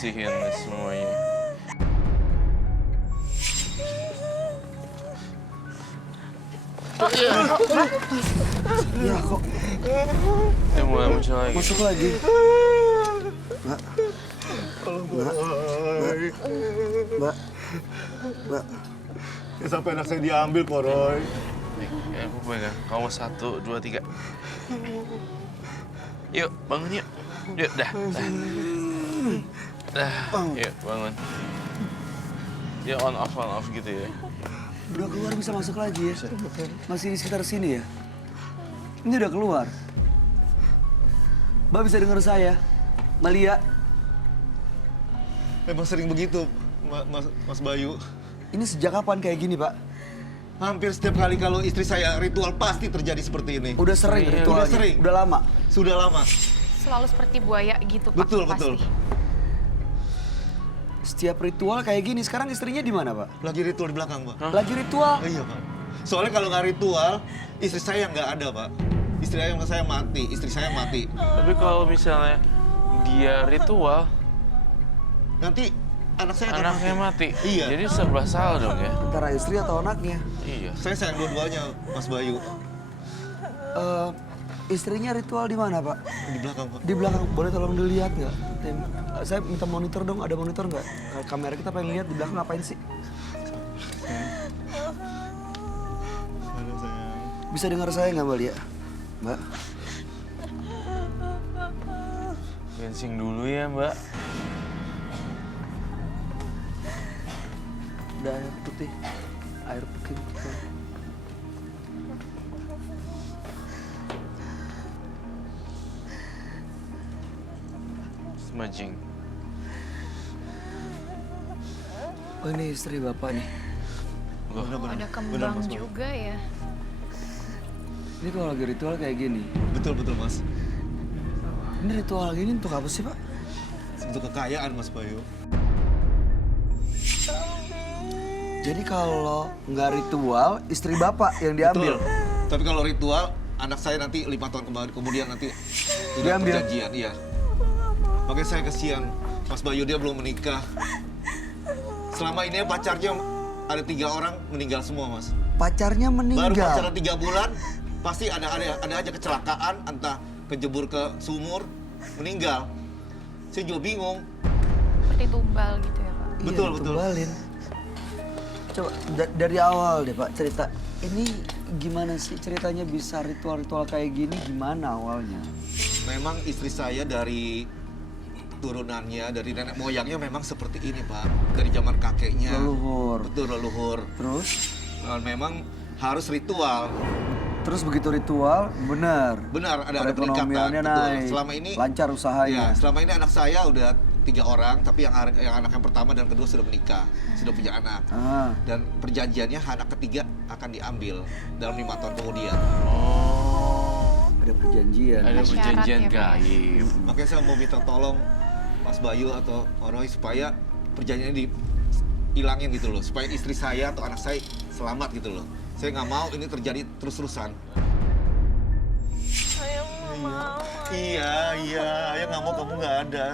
bersihin semuanya. Ya kok Dia mulai muncul lagi. masuk lagi. Mbak. Mbak. Ya, sampai anak saya diambil kok, Roy. Ya, aku pegang. Kamu 1, 2, 3. Yuk, bangun yuk. Yuk, dah. Yuk, bangun. Dia on off gitu ya. Udah keluar bisa masuk lagi ya? Masih di sekitar sini ya? Ini udah keluar. Mbak bisa dengar saya? Mbak Lia? Emang sering begitu, Mas Bayu. Ini sejak kapan kayak gini, Pak? Hampir setiap kali kalau istri saya ritual pasti terjadi seperti ini. Udah sering Sering, ritualnya? udah sering. Udah lama? Sudah lama. Selalu seperti buaya gitu, Pak. Betul, pasti. betul. Setiap ritual kayak gini, sekarang istrinya di mana, Pak? Lagi ritual di belakang, Pak. Lagi ritual? Iya, Pak. Soalnya kalau nggak ritual, istri saya nggak ada, Pak. Istri saya mati. Tapi kalau misalnya dia ritual, Nanti anak saya akan anaknya mati. Iya. Jadi serba salah dong ya. Antara istri atau anaknya? Iya. Saya sayang dua-duanya, Mas Bayu. Istrinya ritual di mana, Pak? Di belakang, Pak. Di belakang. Boleh tolong dilihat nggak? Saya minta monitor dong. Ada monitor nggak? Kamera kita pengen lihat di belakang ngapain sih? Halo, sayang. Bisa dengar saya nggak, Mbak Lia? Mbak? Kencing dulu ya, Mbak. Udah air putih. Air putih. Smudging. Oh, ini istri Bapak nih. Loh, Ada kembang juga ya. Ini kalau lagi ritual kayak gini. Betul, Mas. Ini ritual gini untuk apa sih, Pak? Untuk kekayaan, Mas Bayu. Jadi kalau nggak ritual, istri Bapak yang diambil? Betul. Tapi kalau ritual, anak saya nanti 5 tahun kemudian nanti tidak Diambil? perjanjian, iya. Makanya saya kesian, Mas Bayu dia belum menikah. Selama ini pacarnya ada 3 orang meninggal semua, Mas. Pacarnya Baru meninggal? pacaran 3 bulan, pasti ada aja kecelakaan, entah kejebur ke sumur, meninggal. Saya juga bingung. Seperti tumbal gitu ya, Pak. Iya, Betul, betul. ditumbalin. Coba dari awal deh, Pak, cerita. Ini gimana sih ceritanya bisa ritual-ritual kayak gini? Gimana awalnya? Memang istri saya dari turunannya, dari nenek moyangnya memang seperti ini, Pak. Dari zaman kakeknya. Leluhur. Betul, leluhur. Terus? Nah, memang harus ritual. Terus begitu ritual, benar. Benar, ada peningkatan. Perekonomiannya Betul. naik. Selama ini lancar usahanya. Ya, selama ini anak saya udah 3 orang, tapi yang anak yang pertama dan kedua sudah menikah, sudah punya anak. Ah. Dan perjanjiannya anak ketiga akan diambil dalam 5 tahun kemudian. Oh, Ada perjanjian. ada Syarat perjanjian ya, Pak. gaib. Makanya saya mau minta tolong Mas Bayu atau Roy supaya perjanjiannya dihilangin gitu loh, supaya istri saya atau anak saya selamat gitu loh. Saya nggak mau ini terjadi terus-terusan. Iya, ayah nggak mau kamu nggak ada.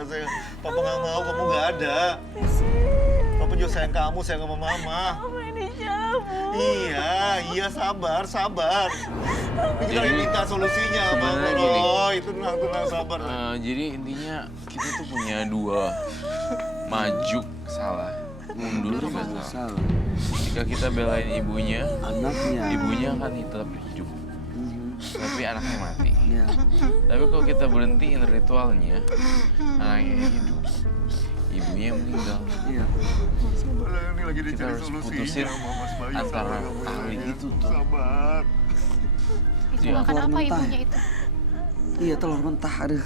Papa nggak mau kamu nggak ada. Papa juga sayang kamu, sayang sama mama. Iya, sabar. Ini kita lagi minta solusinya, Bang. Sebenarnya gini. Oh, itu tenang, sabar. Jadi intinya kita tuh punya 2, maju salah, mundur juga salah. Salah. Jika kita belain ibunya, Anaknya. ibunya akan tetap hidup, tapi anaknya mati. Ya. Tapi kalau kita berhentiin ritualnya, anaknya hidup, ibunya meninggal. Iya. Sabar, ini lagi Kita dicari harus solusinya putusin sama Mas Bayu. antara Sabar kamu tali ya. itu tuh. Sabar. Itu Iya. makan Telur apa mentah. ibunya itu? Iya, telur mentah. Aduh.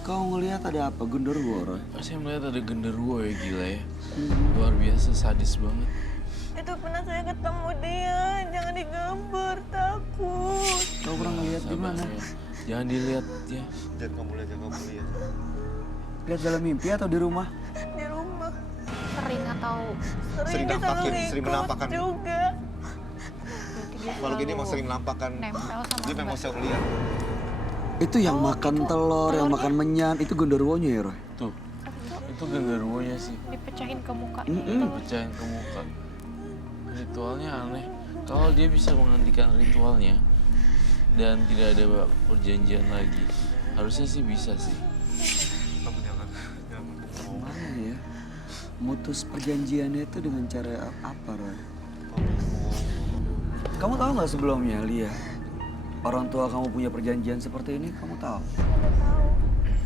Kau ngelihat ada apa? Genderuwo, Roy? Saya melihat ada genderuwo ya, gila ya. Luar biasa, sadis banget. Itu pernah saya ketemu dia, jangan digambar, takut. Kau pernah ngelihat di mana? Jangan dilihat ya. Jangan kamu lihat. Lihat dalam mimpi atau di rumah? Di rumah. Sering atau Sering dia nampakin, selalu sering ikut menampakkan. juga. berarti dia Kalau gini selalu mau sering menampakkan, nempel sama dia memang Mbak. saya lihat. Itu yang makan telur, yang makan menyan, itu genderuwonya ya Roy? Tuh, itu genderuwonya sih. Dipecahin ke muka. Pecahin ke muka. Ritualnya aneh. Kalau dia bisa menghentikan ritualnya dan tidak ada perjanjian lagi, harusnya sih bisa sih. Gimana ya? Mutus perjanjiannya itu dengan cara apa Roy? Kamu tahu nggak sebelumnya, Lia? Orang tua kamu punya perjanjian seperti ini, kamu tahu? Udah tahu.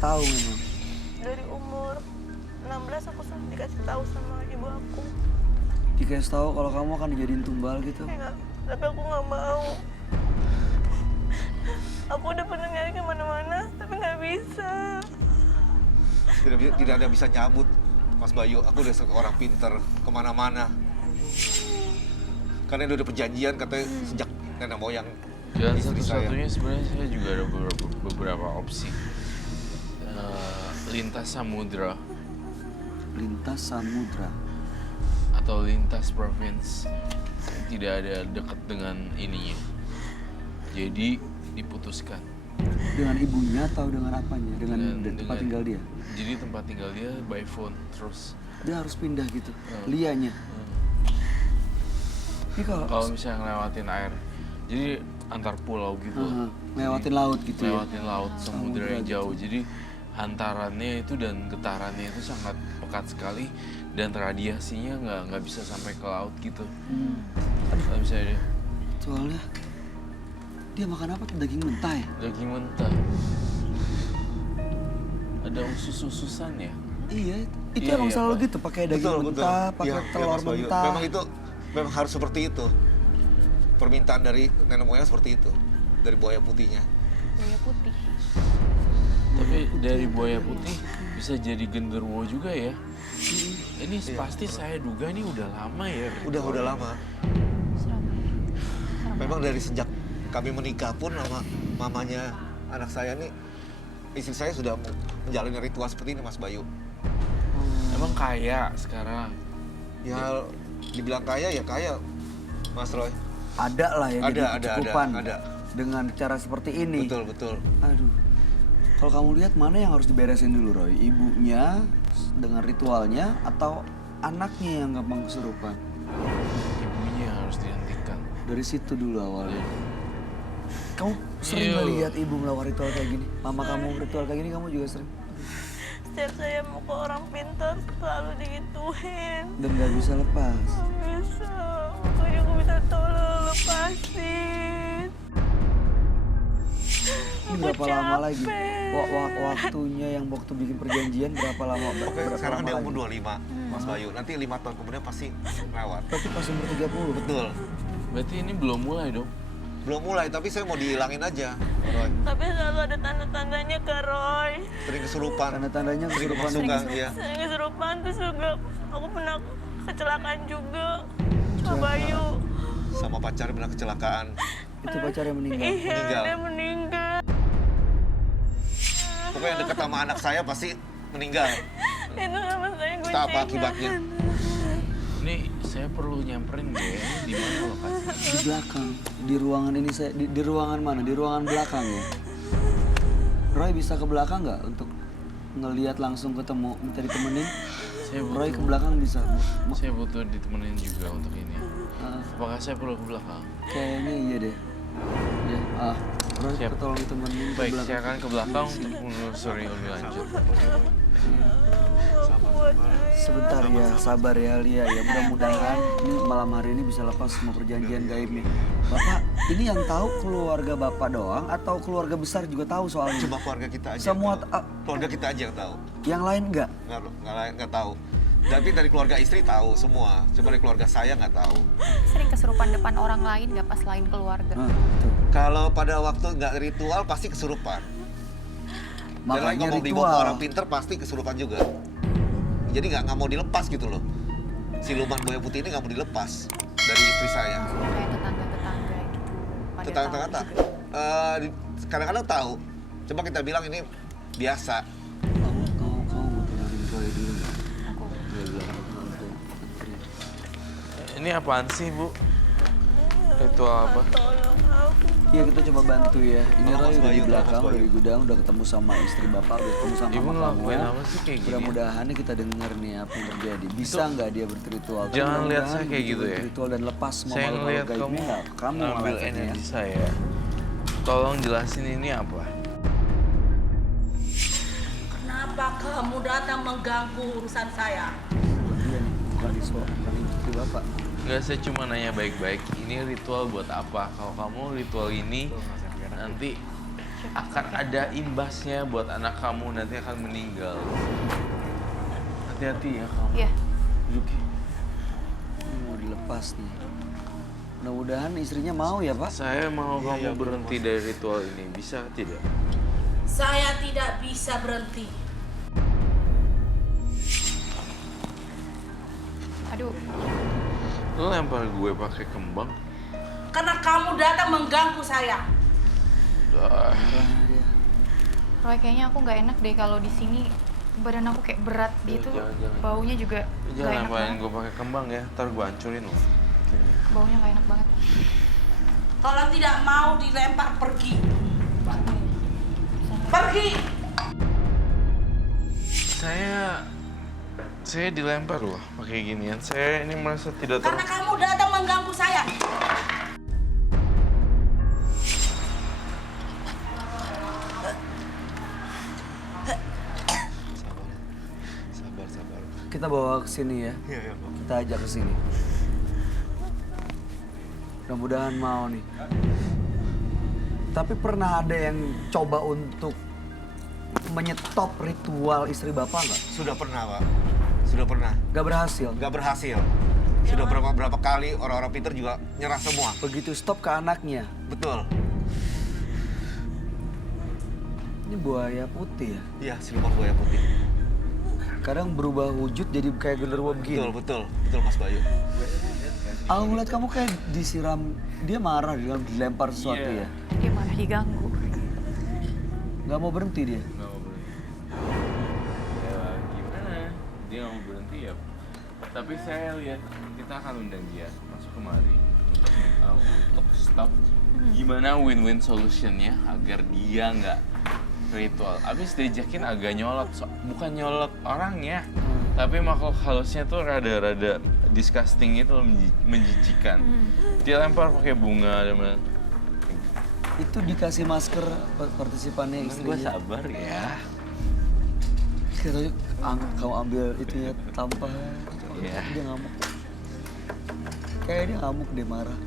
Tahu memang. Dari umur 16 aku sudah dikasih tahu sama ibu aku. Dikasih tahu kalau kamu akan dijadiin tumbal gitu. Enggak, tapi aku nggak mau. Aku udah pernah nyari kemana-mana, tapi nggak bisa. Tidak ada bisa nyambut, Mas Bayu. Aku udah seorang pinter kemana-mana. Karena udah perjanjian katanya sejak nenek moyang Dan istri saya. satu-satunya sebenarnya saya juga ada beberapa opsi. Lintas samudra Lintas samudra. atau lintas provinsi, tidak ada dekat dengan ininya. Jadi diputuskan. Dengan ibunya atau dengan apanya? Dengan tempat tinggal dia? Jadi tempat tinggal dia by phone terus. Dia harus pindah gitu, Lianya. Ini Kalau misalnya ngelewatin air, jadi antar pulau gitu. lewatin laut gitu ya? Lewatin laut, samudra yang jauh. Jadi hantarannya itu dan getarannya itu sangat pekat sekali dan radiasinya nggak bisa sampai ke laut gitu. Kalau misalnya dia Soalnya dia makan apa tuh? Daging mentah ya? daging mentah, ada usus-ususan ya. Iya, itu Iya, emang iya, selalu Pak. gitu, pakai daging mentah, pakai Iya, telur Mas Bayu. mentah. Memang harus seperti itu. Permintaan dari nenek moyang seperti itu. Dari buaya putihnya. Buaya putih. Tapi dari buaya putih bisa jadi genderuwo juga ya. Ini pasti saya duga ini udah lama ya. Udah lama. Serem. Memang dari sejak kami menikah pun sama mamanya anak saya nih, istri saya sudah menjalani ritual seperti ini, Mas Bayu. Emang kaya sekarang. Ya, dibilang kaya ya kaya, Mas Roy. Ada lah ya, jadi Ada. kecukupan dengan cara seperti ini. Betul. Aduh, kalau kamu lihat mana yang harus diberesin dulu Roy? Ibunya dengan ritualnya atau anaknya yang gampang kesurupan? Ibunya harus dihentikan. Dari situ dulu awalnya. Kamu sering Iya. nggak lihat ibu melakukan ritual kayak gini? Mama kamu ritual kayak gini kamu juga sering? Setiap saya mau ke orang pintar selalu digituin. Dan nggak bisa lepas. Nggak bisa, makanya aku minta tolong lepasin. Ini berapa lama lagi? Waktunya yang waktu bikin perjanjian berapa lama? Oke, Berapa sekarang lama dia lagi? umur 25, Mas Bayu. Nanti 5 tahun kemudian pasti lewat. Berarti pas umur 30. Betul. Berarti ini belum mulai dong. Belum mulai, tapi saya mau dihilangin aja, Roy. Tapi selalu ada tanda-tandanya ke Roy. Sering kesurupan. Tanda-tandanya Sering kesurupan. kemasukan, iya. Sering kesurupan, terus juga aku pernah kecelakaan juga sama Bayu. Sama pacar pernah kecelakaan. Itu pacar yang meninggal. Iya, Meninggal. dia meninggal. Pokoknya yang deket sama anak saya pasti meninggal. Itu sama saya gue Entah apa akibatnya. Ini saya perlu nyamperin deh. Di mana lokasinya? Di belakang, di ruangan ini saya di ruangan mana? Di ruangan belakang ya. Roy bisa ke belakang nggak untuk ngelihat langsung ketemu minta ditemenin? Saya Roy ke butuh, belakang bisa. saya butuh ditemenin juga untuk ini. Ah, Apakah saya perlu ke belakang? kayaknya iya deh. Ya, Roy Siap. tolong ditemenin ke Baik, belakang. saya akan ke belakang untuk menelusuri lebih lanjut. Sebentar ya, sabar ya Lia ya. Mudah-mudahan ini malam hari ini bisa lepas semua perjanjian gaibnya. Bapak, ini yang tahu keluarga Bapak doang atau keluarga besar juga tahu soalnya? Cuma keluarga kita aja. Semua yang tahu. Keluarga kita aja yang tahu. Yang lain enggak? Nggak tahu. Tapi dari keluarga istri tahu semua. Cuma dari keluarga saya nggak tahu. Sering kesurupan depan orang lain nggak pas lain keluarga. Nah, itu. Kalau pada waktu nggak ritual pasti kesurupan. Dan lagi Makanya ngomong dibawa ke ritual. orang pinter pasti kesurupan juga. Jadi nggak mau dilepas gitu loh. Siluman buaya putih ini nggak mau dilepas dari istri saya. Kayak tetangga-tetangga gitu. Pada Tetangga-tetangga tahu tak. juga. Kadang-kadang tahu. Coba kita bilang ini biasa. Kamu mau tenangin Roy dulu nggak? Aku Dia bilang nanti. Ini apaan sih, Bu? Ritual apa? Tolong aku, Iya, kita coba bantu ya. Ini Tolong, Roy Mas udah di Bayu, belakang, tolong, Mas udah Bayu. di gudang, udah ketemu sama istri bapak, udah ketemu sama Ibu mama kamu. ngelakuin apa sih kayak gini? Mudah-mudahan nih kita denger nih apa yang terjadi. Bisa nggak dia berritual? Tapi Jangan lihat mudah-mudahan saya kayak begitu gitu ya. Berritual dan lepas semua Saya makhluk ngeliat gaibnya kamu nggak? Kamu ngambil ngelakuinnya ya. energi saya. Tolong jelasin ini apa? Kenapa kamu datang mengganggu urusan saya? Iya nih, bukan istri bapak. Enggak, saya cuma nanya baik-baik. Ini ritual buat apa? Kalau kamu ritual ini nanti akan ada imbasnya buat anak kamu, nanti akan meninggal. Hati-hati ya kamu. Iya. Yuki. Ini mau dilepas nih. Mudah-mudahan istrinya mau ya pak. Saya mau Iya, kamu berhenti dari ritual ini. Bisa tidak? Saya tidak bisa berhenti. Aduh, Lu lempar gue pakai kembang. Karena kamu datang mengganggu saya. Ah, Marah dia. Roy kayaknya aku nggak enak deh kalau di sini badan aku kayak berat gitu. Jangan. Baunya juga nggak Jangan enak lemparin banget. gue pakai kembang ya. Ntar gue hancurin lo. Baunya nggak enak banget. Kalau tidak mau dilempar, pergi. Pergi. Saya dilempar loh pakai ginian. Saya ini merasa tidak Karena kamu datang mengganggu saya. Sabar. Kita bawa ke sini ya. Iya, Pak. Kita ajak ke sini. Mudah-mudahan mau nih. Tapi pernah ada yang coba untuk menyetop ritual istri bapak nggak? Sudah pernah, Pak. Sudah pernah. Nggak berhasil. Nggak berhasil. Sudah berapa kali orang-orang pinter juga nyerah semua. Begitu stop ke anaknya. Betul. Ini buaya putih ya. Iya, siluman buaya putih. Kadang berubah wujud jadi kayak genderuwo begini. Betul Mas Bayu. Aku ngeliat kamu kayak disiram, dia marah, dilempar sesuatu Iya. ya. Dia malah diganggu. Nggak mau berhenti dia. Nggak mau berhenti. Ya gimana? Dia nggak mau berhenti ya. Tapi saya lihat kita akan undang dia masuk kemari untuk stop. Gimana win-win solutionnya agar dia nggak ritual. Abis diajakin agak nyolot, bukan nyolot orangnya, tapi makhluk halusnya tuh rada-rada disgusting itu loh, menjijikan. Dia lempar pakai bunga dan Itu dikasih masker partisipannya gue istrinya. sabar ya. Kita kamu ambil itunya tampah. Iya. Dia ngamuk. Kayak dia ngamuk, dia marah.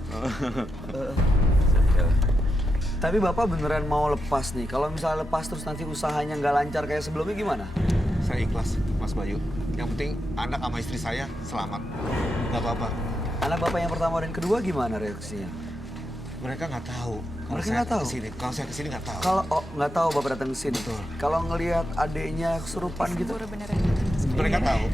Tapi bapak beneran mau lepas nih. Kalau misalnya lepas terus nanti usahanya nggak lancar kayak sebelumnya gimana? Saya ikhlas, Mas Bayu. Yang penting anak sama istri saya selamat. Nggak apa-apa. Anak bapak yang pertama dan kedua gimana reaksinya? Mereka nggak tahu. Mereka nggak tahu? Kalau saya kesini nggak tahu. Kalau nggak tahu bapak datang ke sini. Betul. Kalau ngelihat adiknya kesurupan gitu, Baru beneran. Mereka tahu.